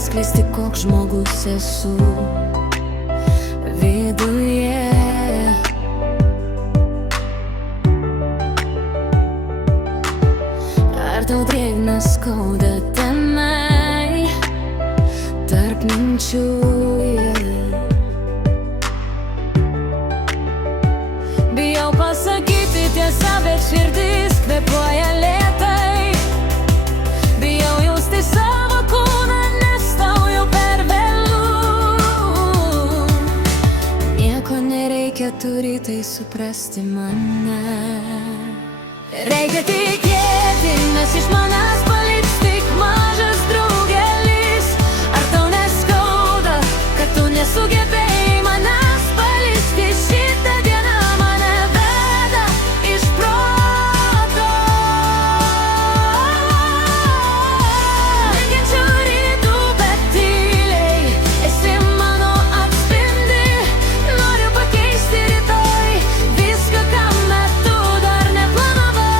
atskleisti, koks žmogus esu viduje. Ar tau drėgna skauda tenai tarp minčių? Bijau pasakyti tiesą, bet širdis kvėpuoja lėtai. Bijau jausti savo kūną, nes tau jau per vėlu. Nieko nereikia, turi tai suprasti mane. Reikia tikėti, nes iš manęs paliks tik mažas draugelis. Ar tau neskauda, kad tu nesugebėjai manęs palisti? Šitą dieną mane veda iš proto. Nekenčiu rytų, bet tyliai esi mano atspindi. Noriu pakeisti rytoj viską, ką metu dar neplanavau.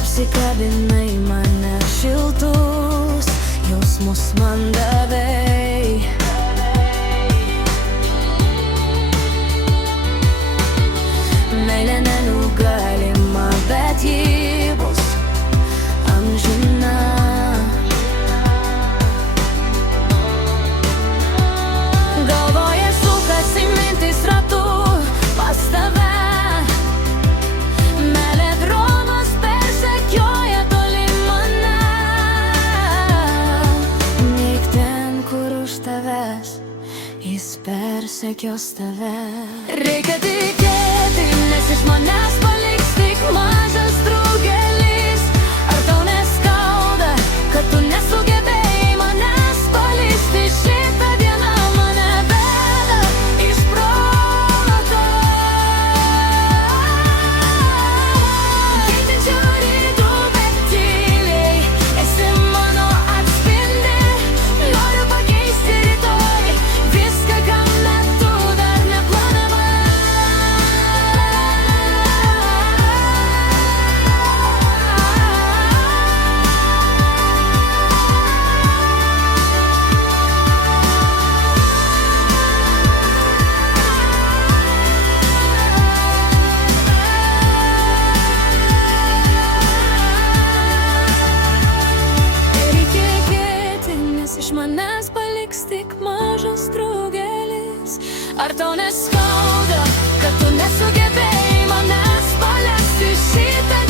Apsikabinai mane šiltus jausmus man davei. Meilė nenugalima, bet ji bus amžina. Galvoje sukasi mintis ratu pas tave. Meilė dronas persekioja toli mane. Neik ten, kur už tavęs jis persekios tave. Reikia tikėti, nes iš manęs paliks tik mažas draugelis. Ar tau neskauda, kad tu nesugebėjai manęs palisti? Šitą dieną mane veda iš proto. Kenčiu rytų, bet tyliai esi mano atspindi. Noriu pakeisti rytoj viską, ką metu dar neplanavau. Reikia tikėti, nes iš manęs paliks tik mažas draugelis. Ar tau neskauda, kad tu nesugebėjai manęs paliesti? Šitą